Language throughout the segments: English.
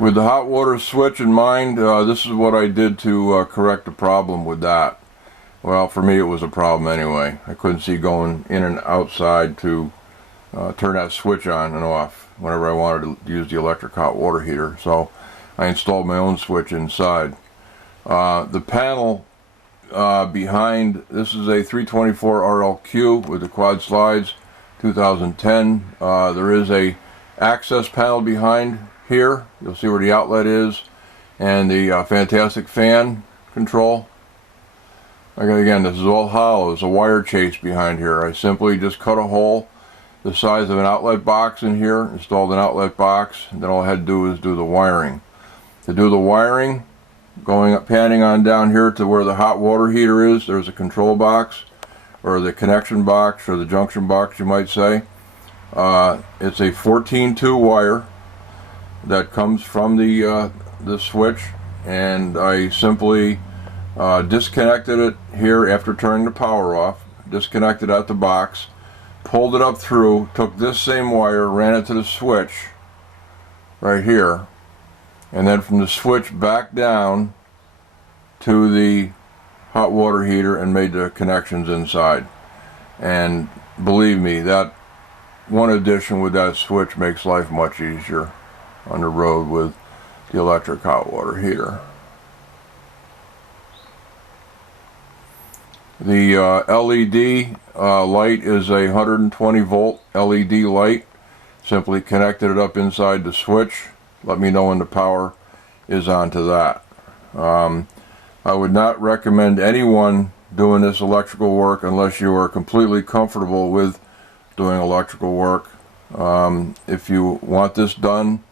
With the hot water switch in mind, this is what I did to correct the problem with that. Well, for me it was a problem anyway. I couldn't see going in and outside to turn that switch on and off whenever I wanted to use the electric hot water heater. So I installed my own switch inside. The panel behind, this is a 324 RLQ with the quad slides, 2010. There is a access panel behind here. You'll see where the outlet is, and the fantastic fan control. Again, this is all hollow. There's a wire chase behind here. I simply just cut a hole the size of an outlet box in here, installed an outlet box, and then all I had to do is do the wiring. To do the wiring, going up, panning on down here to where the hot water heater is, there's a control box, or the connection box, or the junction box you might say. It's a 14-2 wire that comes from the switch, and I simply disconnected it here after turning the power off, disconnected out the box, pulled it up through, took this same wire, ran it to the switch right here, and then from the switch back down to the hot water heater and made the connections inside. And believe me, that one addition with that switch makes life much easier on the road with the electric hot water heater. The LED light is a 120 volt LED light. Simply connected it up inside the switch. Let me know when the power is on to that. I would not recommend anyone doing this electrical work unless you are completely comfortable with doing electrical work. If you want this done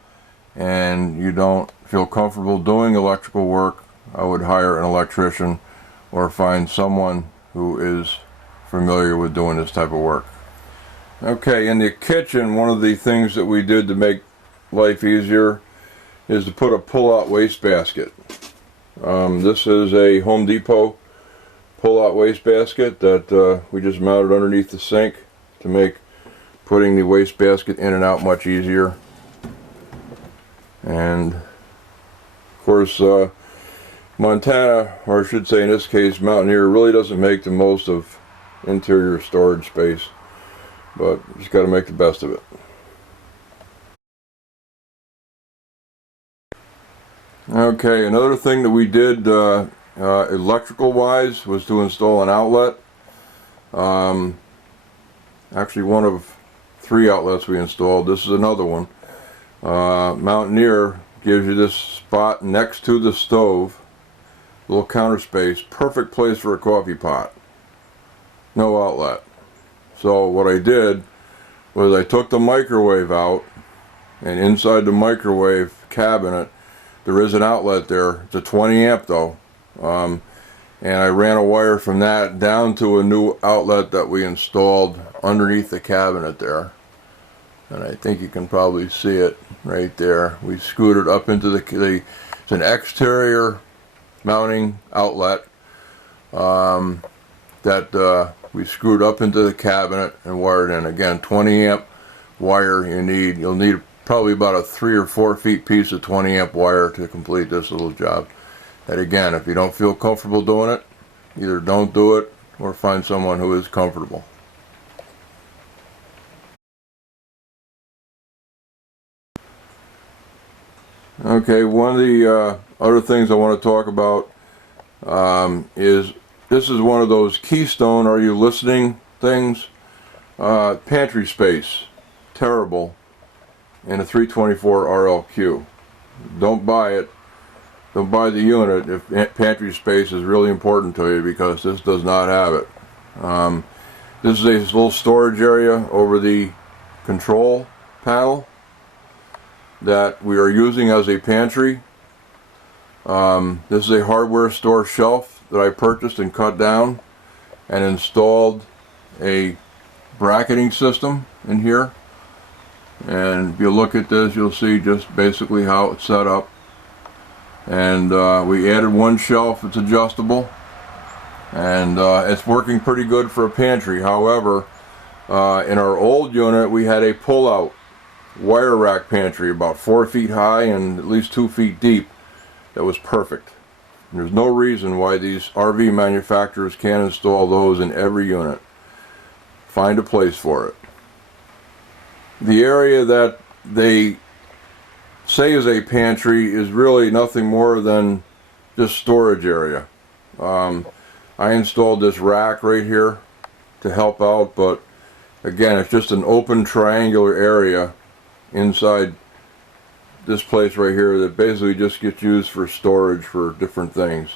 and you don't feel comfortable doing electrical work, I would hire an electrician or find someone who is familiar with doing this type of work. Okay, in the kitchen, one of the things that we did to make life easier is to put a pull-out wastebasket. This is a Home Depot pull-out wastebasket that we just mounted underneath the sink to make putting the wastebasket in and out much easier. And of course, Montana, or I should say in this case Mountaineer, really doesn't make the most of interior storage space, but just got to make the best of it. Okay, another thing that we did electrical wise was to install an outlet. Actually one of 3 outlets we installed. This is another one. Mountaineer gives you this spot next to the stove, little counter space, perfect place for a coffee pot. No outlet. So what I did was I took the microwave out, and inside the microwave cabinet there is an outlet there. It's a 20 amp though, and I ran a wire from that down to a new outlet that we installed underneath the cabinet there, and I think you can probably see it right there. We scooted up into it's an exterior mounting outlet that we screwed up into the cabinet and wired in. Again, 20 amp wire you'll need probably about a 3 or 4 feet piece of 20 amp wire to complete this little job. And again, if you don't feel comfortable doing it, either don't do it or find someone who is comfortable. Okay, one of the other things I want to talk about is this is one of those keystone are you listening things. Pantry space, terrible in a 324 RLQ. Don't buy it. Don't buy the unit if pantry space is really important to you, because this does not have it. This is a little storage area over the control panel that we are using as a pantry. This is a hardware store shelf that I purchased and cut down and installed a bracketing system in here. And if you look at this, you'll see just basically how it's set up. And we added one shelf. It's adjustable, and it's working pretty good for a pantry. However, in our old unit we had a pull-out wire rack pantry, about 4 feet high and at least 2 feet deep. That was perfect. And there's no reason why these RV manufacturers can't install those in every unit. Find a place for it. The area that they say is a pantry is really nothing more than just storage area. I installed this rack right here to help out, but again, it's just an open triangular area inside this place right here that basically just gets used for storage for different things.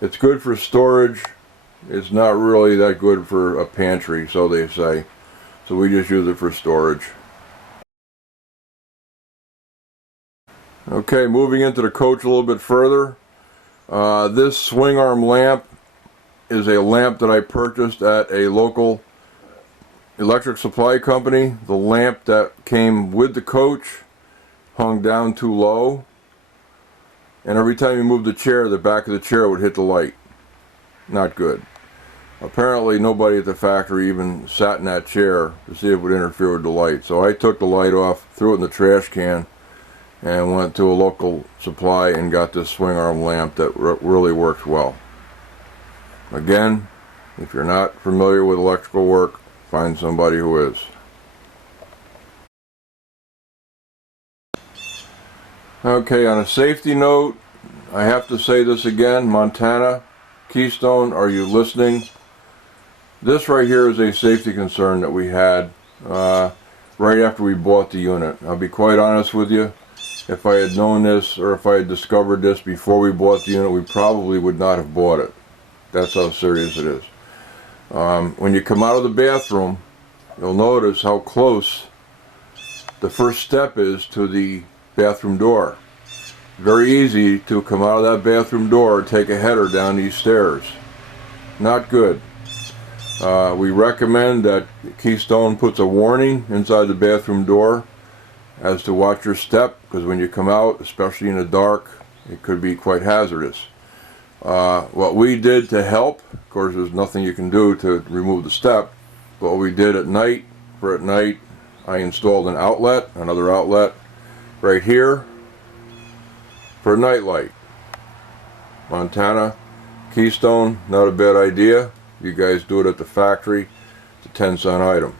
It's good for storage. It's not really that good for a pantry, so they say. So we just use it for storage. Okay, moving into the coach a little bit further. This swing arm lamp is a lamp that I purchased at a local electric supply company. The lamp that came with the coach hung down too low, and every time you moved the chair, the back of the chair would hit the light. Not good. Apparently nobody at the factory even sat in that chair to see if it would interfere with the light. So I took the light off, threw it in the trash can, and went to a local supply and got this swing arm lamp that really works well. Again, if you're not familiar with electrical work, find somebody who is. Okay, on a safety note, I have to say this again. Montana, Keystone, are you listening? This right here is a safety concern that we had right after we bought the unit. I'll be quite honest with you. If I had known this, or if I had discovered this before we bought the unit, we probably would not have bought it. That's how serious it is. When you come out of the bathroom, you'll notice how close the first step is to the bathroom door. Very easy to come out of that bathroom door and take a header down these stairs. Not good. We recommend that Keystone puts a warning inside the bathroom door as to watch your step, because when you come out, especially in the dark, it could be quite hazardous. What we did to help, of course there's nothing you can do to remove the step, but what we did at night, I installed another outlet right here for a night light. Montana, Keystone, not a bad idea. You guys do it at the factory. It's a 10-cent item.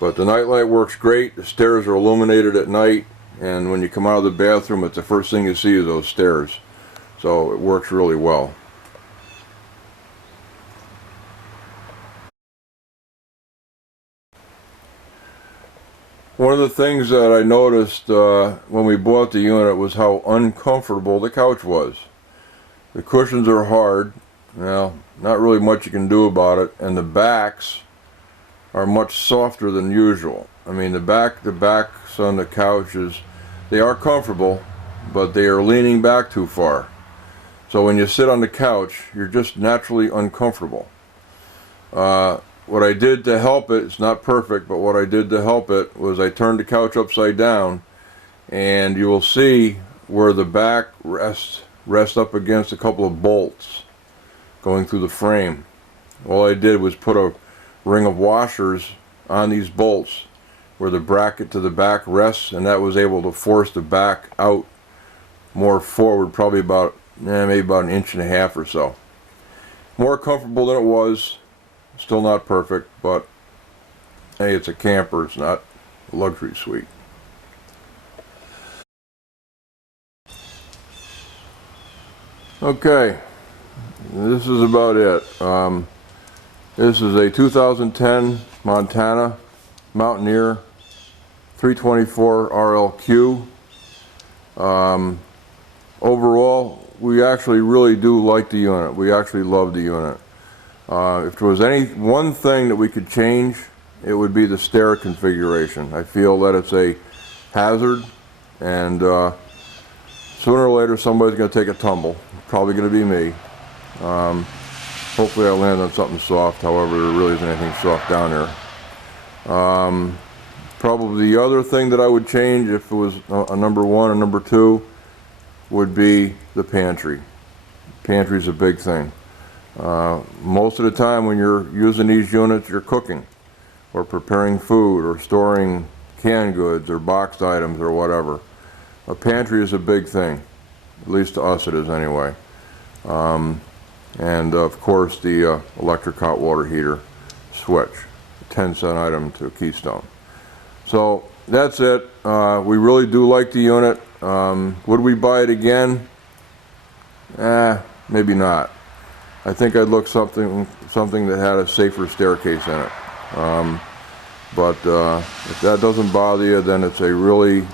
But the night light works great. The stairs are illuminated at night, and when you come out of the bathroom, it's the first thing you see is those stairs. So it works really well. One of the things that I noticed when we bought the unit was how uncomfortable the couch was. The cushions are hard. Well, not really much you can do about it, and the backs are much softer than usual. I mean, the backs on the couches, they are comfortable, but they are leaning back too far. So when you sit on the couch, you're just naturally uncomfortable. What I did to help it, it's not perfect, but what I did to help it was I turned the couch upside down, and you will see where the back rests up against a couple of bolts going through the frame. All I did was put a ring of washers on these bolts where the bracket to the back rests, and that was able to force the back out more forward, probably about maybe about 1.5 inches or so. More comfortable than it was. Still not perfect, but hey, it's a camper, it's not a luxury suite. Okay, this is about it. This is a 2010 Montana Mountaineer 324 RLQ. Overall, we actually really do like the unit. We actually love the unit. If there was one thing that we could change, it would be the stair configuration. I feel that it's a hazard, and sooner or later somebody's going to take a tumble. Probably going to be me. Hopefully I land on something soft, however there really isn't anything soft down there. Probably the other thing that I would change, if it was a number 1 or number 2, would be the pantry. Pantry's a big thing. Most of the time when you're using these units, you're cooking or preparing food or storing canned goods or boxed items or whatever. A pantry is a big thing, at least to us it is anyway. And of course the electric hot water heater switch, 10-cent item to Keystone. So that's it. We really do like the unit. Would we buy it again? Maybe not. I think I'd look something that had a safer staircase in it. But if that doesn't bother you, then it's a really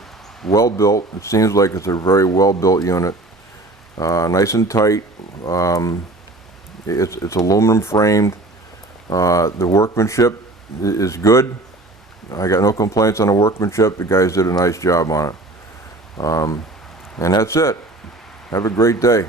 well-built, it seems like it's a very well-built unit. Nice and tight. It's aluminum framed. The workmanship is good. I got no complaints on the workmanship. The guys did a nice job on it. And that's it. Have a great day.